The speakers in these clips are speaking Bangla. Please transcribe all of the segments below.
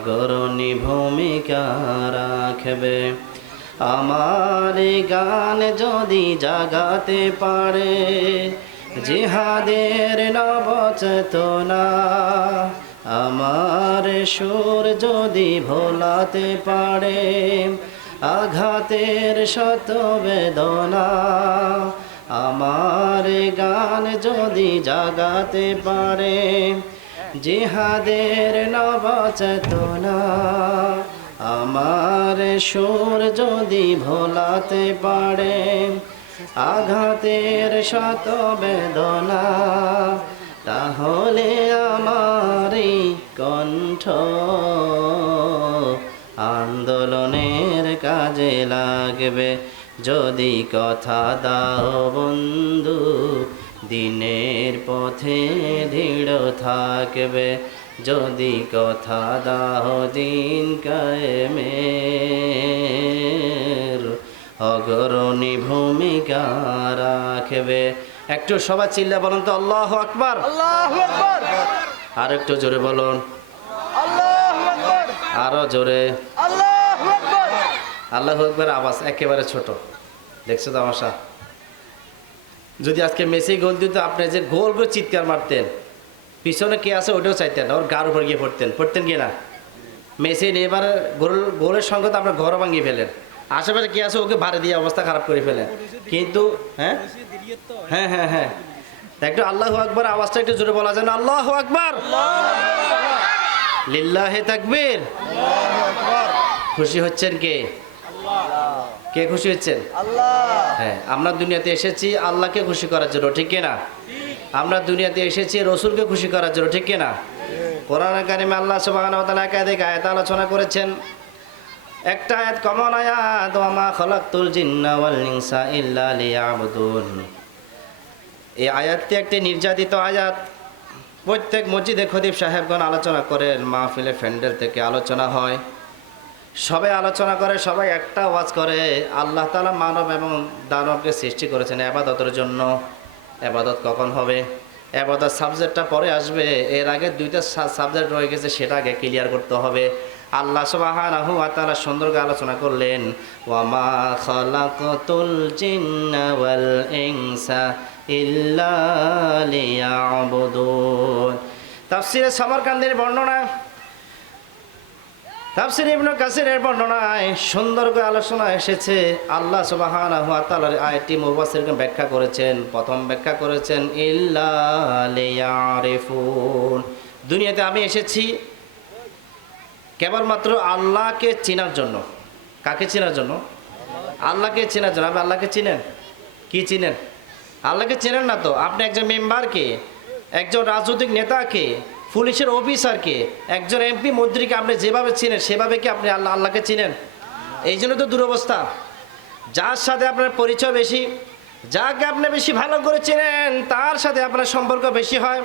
অগ্রণী ভূমিকা রাখবে। আমার গান যদি জাগাতে পারে জিহাদের নবচেতনা, আমার সুর যদি ভোলাতে পারে আঘাতের শত বেদনা, আমার গান যদি জাগাতে পারে জিহাদের নবচেতনা, আমার সুর যদি ভোলাতে পারে আঘাতের শত বেদনা, তাহলে আমার কণ্ঠ আন্দোলনের কাজে লাগবে। যদি কথা দাও বন্ধু দিনের পথে দৃঢ় থাকবে, যদি কথা দাও দিন কায়েমের অগ্রণী ভূমিকা রাখবে। একটু সবাই চিল্লা বলুন তো আল্লাহু আকবার। আল্লাহু আকবার। আর একটু জোরে বলুন আল্লাহু আকবার। আরো জোরে আল্লাহু আকবার। আল্লাহু আকবার আওয়াজ একেবারে ছোট। দেখছো তামাশা? যদি আজকে মেসি গোল দিত আপনি যে গোল করে চিৎকার মারতেন, পিছনে কে আছে ওটাও চাইতেন না, ওর গার উপর গিয়ে পড়তেন কি না? মেসি এবার গোলের সঙ্গে তো আপনার ঘরও ভাঙিয়ে ফেলেন, আশেপাশে কে আছে ওকে ভাড়ে দিয়ে অবস্থা খারাপ করে ফেলেন। কিন্তু হ্যাঁ হ্যাঁ হ্যাঁ হ্যাঁ একটু আল্লাহু আকবার আওয়াজটা একটু জোরে বলা যায় না? আল্লাহু আকবার, লিল্লাহি তাকবীর। খুশি হচ্ছেন কে? কে খুশি হচ্ছেন? আল্লাহ। হ্যাঁ, আমরা দুনিয়াতে এসেছি আল্লাহকে খুশি করার জন্য, ঠিক কিনা? আমরা দুনিয়াতে এসেছি রসুলকে খুশি করার জন্য, ঠিক কিনা? কোরআন কারিমে আল্লাহ সুবহানাহু ওয়া তাআলা একাধিক আয়াত আলোচনা করেছেন। একটা আয়াত কমন আয়াত, ওয়া মা খালাকতুল জিন্না ওয়াল ইনসা ইল্লা লিয়াবুদুন। এই আয়াতটি একটি নির্যাতিত আয়াত। প্রত্যেক মসজিদে খতিব সাহেবগণ আলোচনা করেন, মাহফিলে প্যান্ডেল থেকে আলোচনা হয়, সবাই আলোচনা করে, সবাই একটা ওয়াজ করে। আল্লাহ তাআলা মানব এবং দানবকে সৃষ্টি করেছেন ইবাদতের জন্য। ইবাদত কখন হবে? ইবাদত সাবজেক্টটা পরে আসবে, এর আগে দুইটা সাবজেক্ট রয়ে গেছে, সেটা আগে ক্লিয়ার করতে হবে। আল্লাহ সুবহানাহু ওয়া তাআলা সুন্দর করে আলোচনা করলেন, ওয়া মা খালাকতুল জিন্না ওয়াল ইনসা ইল্লা লিয়াবুদুন। তাফসীরে সামারকান্দির বর্ণনা, তাফসীর ইবনে কাসিরের বর্ণনায় সুন্দর করে আলোচনা এসেছে। আল্লাহ সুবহানাহু ওয়া তাআলার আয়াতটি মুফাসসিরগণ ব্যাখ্যা করেছেন। প্রথম ব্যাখ্যা করেছেন ইল্লা লিয়ারিফুন। দুনিয়াতে আমি এসেছি কেবলমাত্র আল্লাহকে চেনার জন্য। কাকে চেনার জন্য? আল্লাহকে চেনার জন্য। আপনি আল্লাহকে চিনেন? কি চিনেন? আল্লাহকে চেনেন না তো। আপনি একজন মেম্বারকে, একজন রাজনৈতিক নেতাকে, পুলিশের অফিসারকে, একজন এমপি মন্ত্রীকে আপনি যেভাবে চিনেন সেভাবে কি আপনি আল্লাহকে চিনেন? এই জন্য তো দুরবস্থা। যার সাথে আপনার পরিচয় বেশি, যাকে আপনি বেশি ভালো করে চিনেন, তার সাথে আপনার সম্পর্ক বেশি হয়।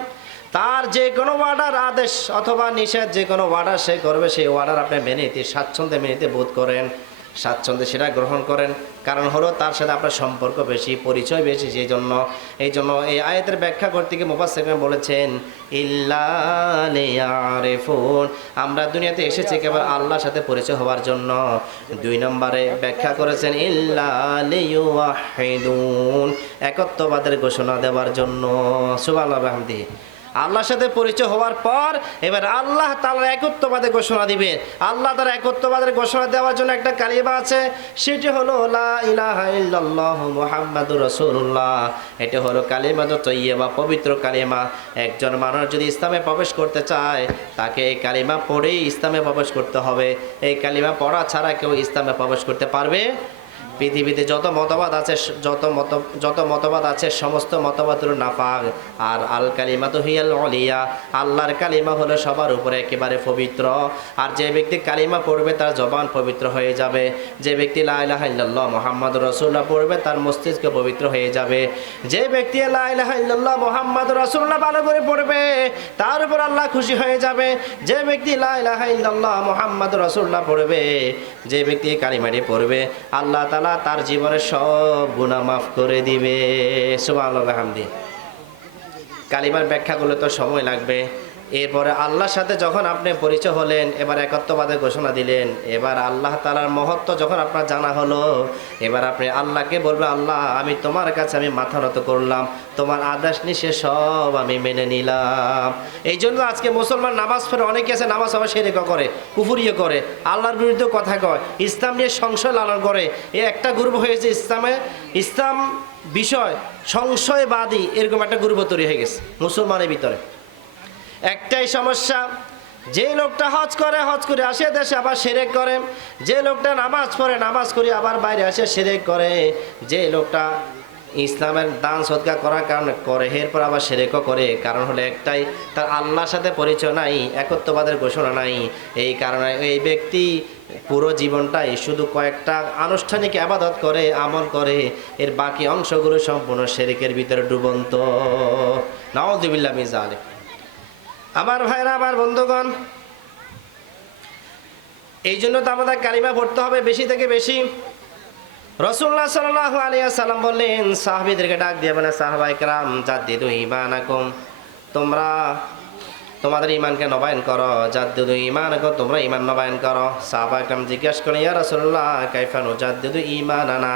তার যে কোনো অর্ডার, আদেশ অথবা নিষেধ, যে কোনো অর্ডার সে করবে, সেই অর্ডার আপনি মেনে নিতে স্বাচ্ছন্দ্যে মেনে নিতে বোধ করেন, স্বাচ্ছন্দ্যে সেটা গ্রহণ করেন। কারণ হলো তার সাথে আপনার সম্পর্ক বেশি, পরিচয় বেশি। এই জন্য এই আয়াতের ব্যাখ্যা করতে গিয়ে মুফাসসিরগণ বলেছেন ইল্লা লিয়ারিফুন। আমরা দুনিয়াতে এসেছি কেবল আল্লাহর সাথে পরিচয় হওয়ার জন্য। দুই নম্বরে ব্যাখ্যা করেছেন ইল্লা লিইউহিদুন, একত্ববাদের ঘোষণা দেওয়ার জন্য। সুবহানাল্লাহ ওয়া বিহামদিহি। আল্লাহর সাথে পরিচয় হওয়ার পর এবার আল্লাহ তাআলার একত্ববাদের ঘোষণা দিবে। আল্লাহ তাআলা একত্ববাদের ঘোষণা দেওয়ার জন্য একটা কালিমা আছে, সেটি হলো লা ইলাহা ইল্লাল্লাহু মুহাম্মাদুর রাসূলুল্লাহ। এটা হলো কালিমাতুত তাইয়্যিবা, পবিত্র কালিমা। একজন মানুষ যদি ইসলামে প্রবেশ করতে চায়, তাকে এই কালিমা পড়েই ইসলামে প্রবেশ করতে হবে। এই কালিমা পড়া ছাড়া কেউ ইসলামে প্রবেশ করতে পারবে? পৃথিবীতে যত মতবাদ আছে সমস্ত মতবাদ হলো নাফাক। আর আল কালিমাতু হিয়াল উলিয়া, আল্লাহর কালিমা হলো সবার উপরে একেবারে পবিত্র। আর যে ব্যক্তি কালিমা পড়বে তার জবান পবিত্র হয়ে যাবে। যে ব্যক্তি লা ইলাহা ইল্লাল্লাহ মুহাম্মাদুর রাসূলুল্লাহ পড়বে তার মস্তিষ্ক পবিত্র হয়ে যাবে। যে ব্যক্তি লা ইলাহা ইল্লাল্লাহ মুহাম্মাদুর রাসূলুল্লাহ ভালো করে পড়বে তার উপর আল্লাহ খুশি হয়ে যাবে। যে ব্যক্তি লা ইলাহা ইল্লাল্লাহ মুহাম্মাদুর রাসূলুল্লাহ পড়বে, যে ব্যক্তি কালিমাটি পড়বে, আল্লাহ তাআলা তার জীবনের সব গুনাহ মাফ করে দিবে। সুবহানাল্লাহ ওয়া বিহামদিহি। কালিমার ব্যাখ্যা করলে তো সময় লাগবে। এরপরে আল্লাহর সাথে যখন আপনি পরিচয় হলেন, এবার একত্ববাদের ঘোষণা দিলেন, এবার আল্লাহ তাআলার মহত্ব যখন আপনার জানা হলো, এবার আপনি আল্লাহকে বলবেন, আল্লাহ আমি তোমার কাছে আমি মাথা নত করলাম, তোমার আদেশ নিষেধ সব আমি মেনে নিলাম। এই জন্য আজকে মুসলমান নামাজ পড়ে, অনেকে আছে নামাজ আবার শিরক করে, কুফরিয়ে করে, আল্লাহর বিরুদ্ধে কথা কয়, ইসলাম নিয়ে সংশয় লালন করে। এই একটা গ্রুপ হয়েছে ইসলাম বিষয় সংশয়বাদী, এরকম একটা গ্রুপ তৈরি হয়ে গেছে মুসলমানের ভিতরে। একটাই সমস্যা, যে লোকটা হজ করে আসে দেশে আবার শিরক করে, যে লোকটা নামাজ পড়ে নামাজ করে আবার বাইরে আসে শিরক করে, যে লোকটা ইসলামের দান সদকা করার কারণে করে এরপর আবার শিরকও করে। কারণ হলো একটাই, তার আল্লাহর সাথে পরিচয় নাই, একত্ববাদের ঘোষণা নাই। এই কারণে এই ব্যক্তি পুরো জীবনটাই শুধু কয়েকটা আনুষ্ঠানিক ইবাদত করে, আমল করে, এর বাকি অংশগুলো সম্পূর্ণ শিরকের ভিতরে ডুবন্ত। নাউযুবিল্লাহ মিন যালিক। আমার ভাইরা, আমার বন্ধুগণ, এই জন্য তো আমাদের কালিমা পড়তে হবে বেশি থেকে বেশি। রাসূলুল্লাহ সাল্লাল্লাহু আলাইহি ওয়াসাল্লাম বললেন, সাহাবীদেরকে ডাক দিয়ে বলেন, সাহাবায়ে কেরাম জাদ্দিদু ঈমানাকুম, তোমরা তোমাদের ঈমানকে নবায়ন করো, জাদ্দিদু ঈমানাকুম, তোমরা ঈমান নবায়ন করো। সাহাবায়ে কেরাম জিজ্ঞাসা করেন, ইয়া রাসূলুল্লাহ কাইফা নুজাদ্দিদু ঈমানানা,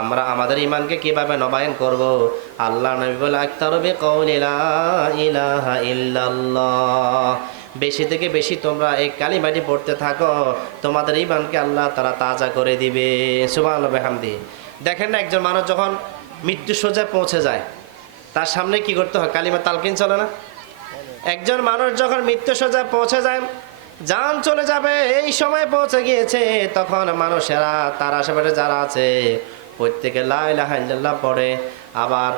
আমরা আমাদের ঈমানকে কিভাবে নবায়ন করব? আল্লাহ নবী বলে, আকতারু বিকাউলি লা ইলাহা ইল্লাল্লাহ, বেশি থেকে বেশি তোমরা এই কালিমাটি পড়তে থাকো, তোমাদের ঈমানকে আল্লাহ তাআলা তাজা করে দিবে। সুবহানাল্লাহ বিহামদিহি। দেখেন না, একজন মানুষ যখন মৃত্যু সোজা পৌঁছে যায়, তার সামনে কি করতে হয়? কালিমা তালকিন চলে না? একজন মানুষ যখন মৃত্যু সোজা পৌঁছে যায়, জান চলে যাবে, এই সময় পৌঁছে গিয়েছে, তখন মানুষেরা তার আশেপাশে যারা আছে প্রত্যেকে লা ইলাহা ইল্লাল্লাহ পড়ে। আবার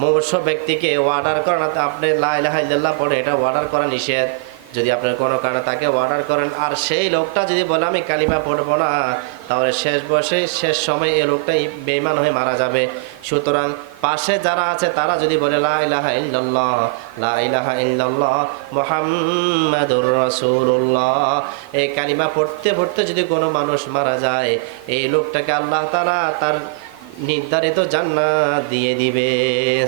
মুমূর্ষ ব্যক্তিকে অর্ডার করেন, আপনি লা ইলাহা ইল্লাল্লাহ পড়ে, এটা অর্ডার করা নিষেধ। যদি আপনার কোনো কারণে তাকে অর্ডার করেন, আর সেই লোকটা যদি বলে আমি কালিমা পড়বো না, তাহলে শেষ বয়সে শেষ সময় এই লোকটাই বেঈমান হয়ে মারা যাবে। সুতরাং পাশে যারা আছে তারা যদি বলে লা ইলাহা ইল্লাল্লাহ, লা ইলাহা ইল্লাল্লাহ মুহাম্মাদুর রাসূলুল্লাহ, এই কালিমা পড়তে পড়তে যদি কোনো মানুষ মারা যায়, এই লোকটাকে আল্লাহ তাআলা তার নির্ধারিত জান্নাত দিয়ে দিবে।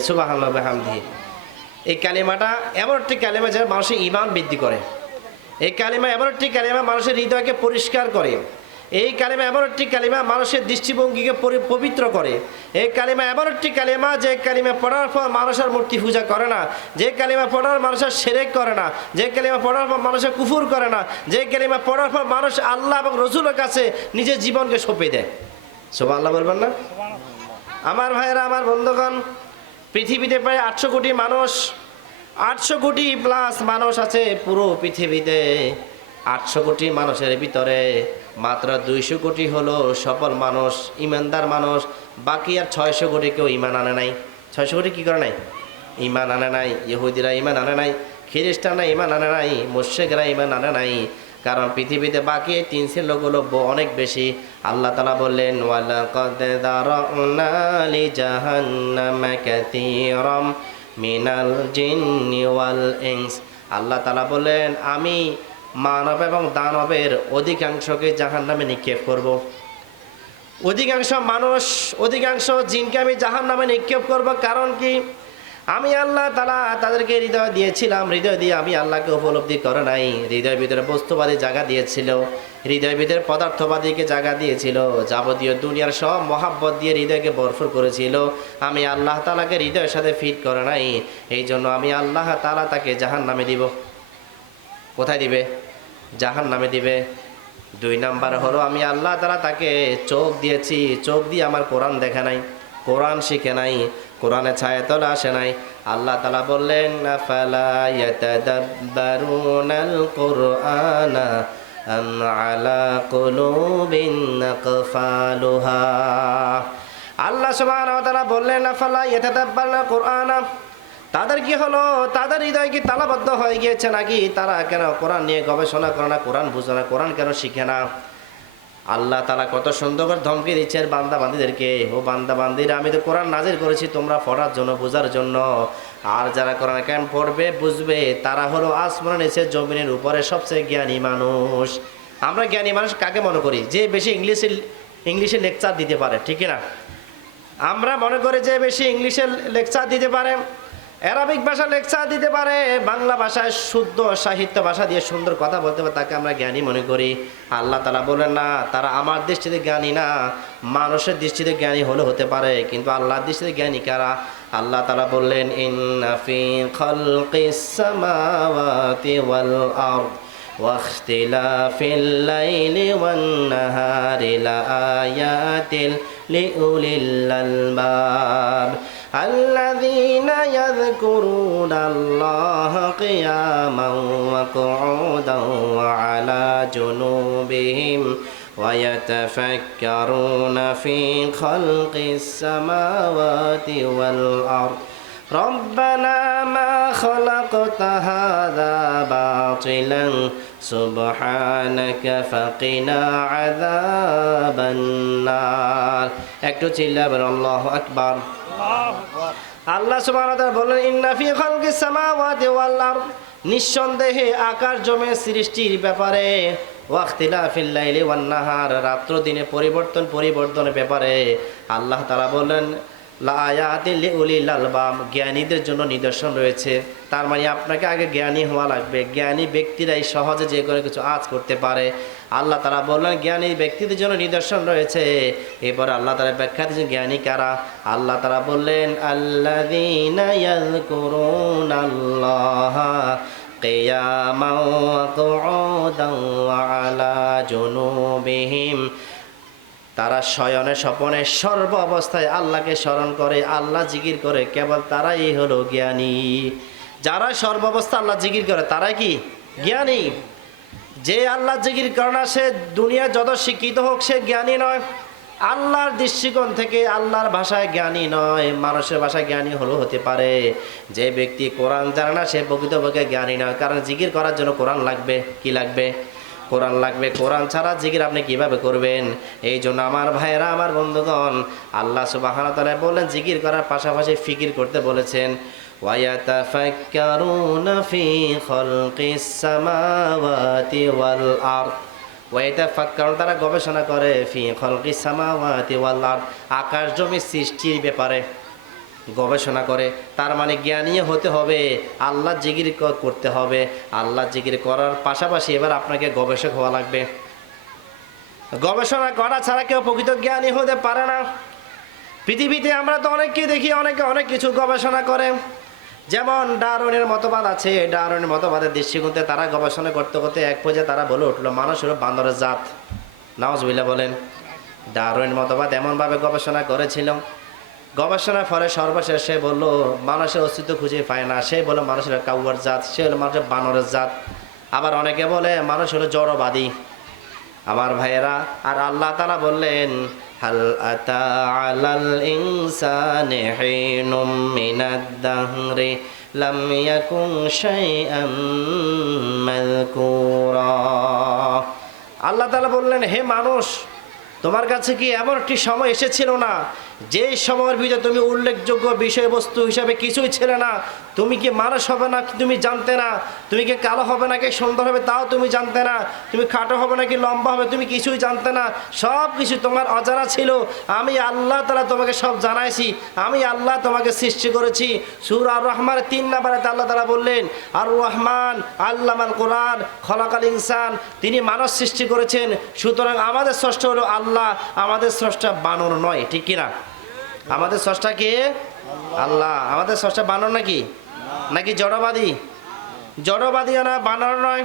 সুবহানাল্লাহ বিহামদিহি। এই কালিমাটা এমন একটি কালিমা যা মানুষের ঈমান বৃদ্ধি করে। এই কালিমা এমন একটি কালিমা মানুষের হৃদয়কে পরিষ্কার করে। এই কালিমা এমন একটি কালিমা মানুষের দৃষ্টিভঙ্গিকে পবিত্র করে। এই কালিমা এমন একটি কালিমা, যে কালিমা পড়ার পর মানুষের মূর্তি পূজা করে না, যে কালিমা পড়ার মানুষের শিরক করে না, যে কালিমা পড়ার পর মানুষের কুফর করে না, যে কালিমা পড়ার পর মানুষ আল্লাহ এবং রাসূলের কাছে নিজের জীবনকে সঁপে দেয়। সুবহানাল্লাহ বলবেন না? আমার ভাইয়েরা, আমার বন্ধুগণ, পৃথিবীতে প্রায় 800 কোটি মানুষ, 800 কোটি প্লাস মানুষ আছে পুরো পৃথিবীতে। 800 কোটি মানুষের ভিতরে মাত্র 200 কোটি হলো সফল মানুষ, ইমানদার মানুষ। বাকি আর 600 কোটি কেউ ইমান আনে নাই। 600 কোটি কী করে নাই? ইমান আনে নাই। ইহুদিরা ইমান আনে নাই, খ্রিস্টানরা ইমান আনে নাই, মুশরিকরা ইমান আনে নাই। কারণ পৃথিবীতে বাকি 3 শ্রেণীর লোক হলো অনেক বেশি। আল্লাহ তাআলা বললেন, ওয়ালাকাদ দারা'না লিজাহান্নামা কাসীরাম মিনাল জিন্নি ওয়াল ইনস। আল্লাহ তাআলা বললেন, আমি মানব এবং দানবের অধিকাংশকে জাহান্নামে নিক্ষেপ করব। অধিকাংশ মানুষ, অধিকাংশ জিনকে আমি জাহান্নামে নিক্ষেপ করব। কারণ কি? আমি আল্লাহ তাআলা তাদেরকে হৃদয় দিয়েছিলাম, হৃদয় দিয়ে আমি আল্লাহকে উপলব্ধি করে নাই। হৃদয়ের ভিতরে বস্তুবাদী জায়গা দিয়েছিল, হৃদয়ের ভিতরে পদার্থবাদীকে জায়গা দিয়েছিল, যাবতীয় দুনিয়ার সব মহাব্বত দিয়ে হৃদয়কে ভরপুর করেছিল। আমি আল্লাহ তাআলাকে হৃদয়ের সাথে ফিট করে নাই। এই জন্য আমি আল্লাহ তাআলা তাকে জাহান্নামে দিব। কোথায় দিবে? জাহান্নামে দিবে। 2 নাম্বার হলো, আমি আল্লাহ তাআলা তাকে চোখ দিয়েছি, চোখ দিয়ে আমার কোরআন দেখে নাই, কোরআন শিখে নাই, কোরআনে ছায়াতলে আসে নাই। আল্লাহ তাআলা বললেন, আফালা ইয়াতাদাব্বারুনাল কুরআনা আম আলা কুলুবিন আকফালুহা। আল্লাহ সুবহানাহু ওয়া তাআলা বললেন, আফালা ইয়াতাদাব্বারুনাল কুরআনা, তাদের কি হলো? তাদের হৃদয় কি তালাবদ্ধ হয়ে গিয়েছে নাকি? তারা কেন কোরআন নিয়ে গবেষণা করে না, কোরআন বুঝে না, কোরআন কেন শিখে না? আল্লাহ তাআলা কত সুন্দর করে ধমকি দিচ্ছেন বান্দা বান্দীদেরকে, ও বান্দা বান্দীরা, আমি তো কোরআন নাজিল করেছি তোমরা পড়ার জন্য, বোঝার জন্য। আর যারা কোরআন কেন পড়বে, বুঝবে, তারা হলো আসমানের নিচে জমিনের উপরে সবচেয়ে জ্ঞানী মানুষ। আমরা জ্ঞানী মানুষ কাকে মনে করি? যে বেশি ইংলিশে লেকচার দিতে পারে, ঠিক না? আমরা মনে করি যে বেশি ইংলিশে লেকচার দিতে পারে, অ্যারাবিক ভাষা লেকচার দিতে পারে, বাংলা ভাষায় শুদ্ধ সাহিত্য ভাষা দিয়ে সুন্দর কথা বলতে পারে, তাকে আমরা জ্ঞানী মনে করি। আল্লাহ তাআলা বলেন না, তারা আমার দৃষ্টিতে জ্ঞানী না, মানুষের দৃষ্টিতে জ্ঞানী হলে হতে পারে, কিন্তু আল্লাহর দৃষ্টিতে জ্ঞানী কারা? আল্লাহ তাআলা বললেন, ইন্না ফি খালকিস সামাওয়াতি ওয়াল আরদ ওয়াখতিলাফিল লাইলি ওয়ান নাহারি লাআয়াতিন লিউলিল আলবাব الذين يذكرون الله قياما وقعودا وعلى جنوبهم ويتفكرون في خلق السماوات والأرض ربنا ما خلقت هذا باطلا سبحانك فقنا عذاب النار একটু চিল্লাবেন আল্লাহু আকবার। আল্লাহ সুবহানাহু ওয়া তাআলা বলেন, ইন্না ফি খালকিস সামাওয়াতি ওয়াল আরদ, নিঃসন্দেহে আকাশ জমিন সৃষ্টির ব্যাপারে, ওয়াখতিলাফিল লাইলি ওয়ান নাহার, রাত্র দিনে পরিবর্তনের ব্যাপারে আল্লাহ তাআলা বলেন, লাআয়াতিন লিউলিল আলবাব, জ্ঞানীদের জন্য নিদর্শন রয়েছে। তার মানে আপনাকে আগে জ্ঞানী হওয়া লাগবে। জ্ঞানী ব্যক্তিরাই সহজে যে কোনো কিছু আজ করতে পারে। আল্লাহ তাআলা বললেন জ্ঞানী ব্যক্তিদের জন্য নিদর্শন রয়েছে। এবার আল্লাহ তাআলা ব্যাখ্যা দিয়েছেন জ্ঞানী কারা। আল্লাহ তাআলা বললেন, আল্লাযীনা ইয়াযকুরুনাল্লাহা কিয়ামান ওয়া কুউদান ওয়া আলা জুনুবিহিম, তারা শয়নে স্বপনে সর্ব অবস্থায় আল্লাহকে স্মরণ করে, আল্লাহ জিকির করে, কেবল তারাই হলো জ্ঞানী। যারা সর্বাবস্থা আল্লাহ জিকির করে তারাই কি জ্ঞানী। যে আল্লাহ জিকির করে না, সে দুনিয়া যত শিক্ষিত হোক, সে জ্ঞানী নয়। আল্লাহর দৃষ্টিকোণ থেকে আল্লাহর ভাষায় জ্ঞানী নয়, মানুষের ভাষায় জ্ঞানী হলেও হতে পারে। যে ব্যক্তি কোরআন জানে না, সে প্রকৃতপক্ষে জ্ঞানী নয়। কারণ জিকির করার জন্য কোরআন লাগবে। কি লাগবে? কোরআন লাগবে। কোরআন ছাড়া জিকির আপনি কিভাবে করবেন? এই জন্য আমার ভাইয়েরা, আমার বন্ধুগণ, আল্লাহ সুবহানাহু ওয়া তাআলা বলেন জিকির করার পাশাপাশি ফিকির করতে বলেছেন। ওয়ায়াতাফাক্কারুনা ফি খালকিস সামাওয়াতি ওয়াল আরদ, ওয়ায়াতাফাক্কারুন, তারা গবেষণা করে, ফি খালকিস সামাওয়াতি ওয়াল আরদ, আকাশ জমি সৃষ্টির ব্যাপারে গবেষণা করে। তার মানে জ্ঞানী হতে হবে, আল্লাহ জিকির করতে হবে। আল্লাহ জিকির করার পাশাপাশি এবার আপনাকে গবেষক হওয়া লাগবে। গবেষণা করা ছাড়া কেউ প্রকৃত জ্ঞানী হতে পারে না। পৃথিবীতে আমরা তো অনেককে দেখি, অনেকে অনেক কিছু গবেষণা করে। যেমন ডারউইনের মতবাদ আছে, ডারউইনের মতবাদের দৃষ্টিকোণে তারা গবেষণা করতে করতে এক পর্যায়ে তারা বলে উঠলো মানুষ হলো বান্দরের জাত। নাউজুবিল্লাহ বলেন। ডারউইন মতবাদ এমনভাবে গবেষণা করেছিল, গবেষণার ফলে সর্বশেষ সে বললো মানুষের অস্তিত্ব খুঁজে পায় না। সে বলল মানুষের কাউয়ার জাত, সে হলো মানুষের বানরের জাত। আবার অনেকে বলে মানুষ হলো জড়বাদী। আমার ভাইয়েরা, আর আল্লাহ তাআলা বললেন, হাল আতা আলাল ইনসানি হিনুম মিনাদ দাহরি লাম ইয়াকুন শাইআম মাযকুরা। আল্লাহ তাআলা বললেন, হে মানুষ, তোমার কাছে কি এমন একটি সময় এসেছিল না যে সময়ের ভিতরে তুমি উল্লেখযোগ্য বিষয়বস্তু হিসাবে কিছুই ছিলে না? তুমি কি মানুষ হবে না তুমি জানতে না, তুমি কি কালো হবে নাকি সুন্দর হবে তাও তুমি জানতে না, তুমি খাটো হবে নাকি লম্বা হবে তুমি কিছুই জানতে না। সব কিছু তোমার অজানা ছিল। আমি আল্লাহ তাআলা তোমাকে সব জানাইছি। আমি আল্লাহ তোমাকে সৃষ্টি করেছি। সূরা আর রহমানের 3 নম্বরে আল্লাহ তাআলা বললেন, আর রহমান আল্লামাল কোরআন খলাকাল ইনসান, তিনি মানুষ সৃষ্টি করেছেন। সুতরাং আমাদের স্রষ্টা হলো আল্লাহ, আমাদের স্রষ্টা বানর নয়। ঠিক কিনা? আমাদের স্রষ্টা কে? আল্লাহ। আমাদের স্রষ্টা বানর নাকি নাকি জড়বাদী? জড়বাদীও না, বানর নয়।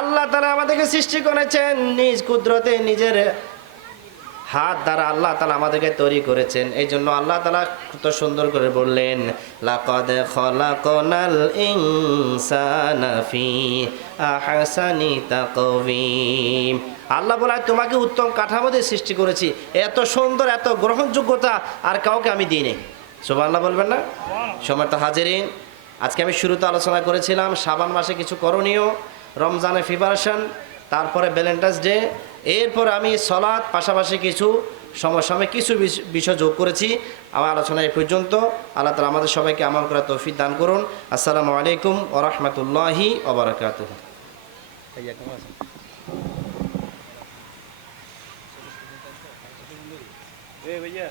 আল্লাহ তাআলা আমাদেরকে সৃষ্টি করেছেন নিজ কুদরতে, নিজের হাত দ্বারা আল্লাহ তাআলা আমাদেরকে তৈরি করেছেন। এই জন্য আল্লাহ তাআলা কত সুন্দর করে বললেন, লাকাদ খলাকনাল ইনসানা ফি আহসানি তাকওয়িম। আল্লাহ বলে তোমাকে উত্তম কাঠামো দিয়ে সৃষ্টি করেছি। এত সুন্দর, এত গ্রহণযোগ্যতা আর কাউকে আমি দিই নি। সুবহানাল্লাহ বলবেন না? সম্মানিত হাজিরিন, আজকে আমি শুরুতে আলোচনা করেছিলাম শাবান মাসে কিছু করণীয়, রমজানের প্রিপারেশন, তারপরে ভ্যালেন্টাইন্স ডে, এরপর আমি সলাৎ, পাশাপাশি কিছু সমসাময়িক কিছু বিষয় যোগ করেছি। আমার আলোচনা এই পর্যন্ত। আল্লাহ তাআলা আমাদের সবাইকে আমল করার তৌফিক দান করুন। আসসালামু আলাইকুম ওয়া রাহমাতুল্লাহি ওয়া বারাকাতুহু। भैया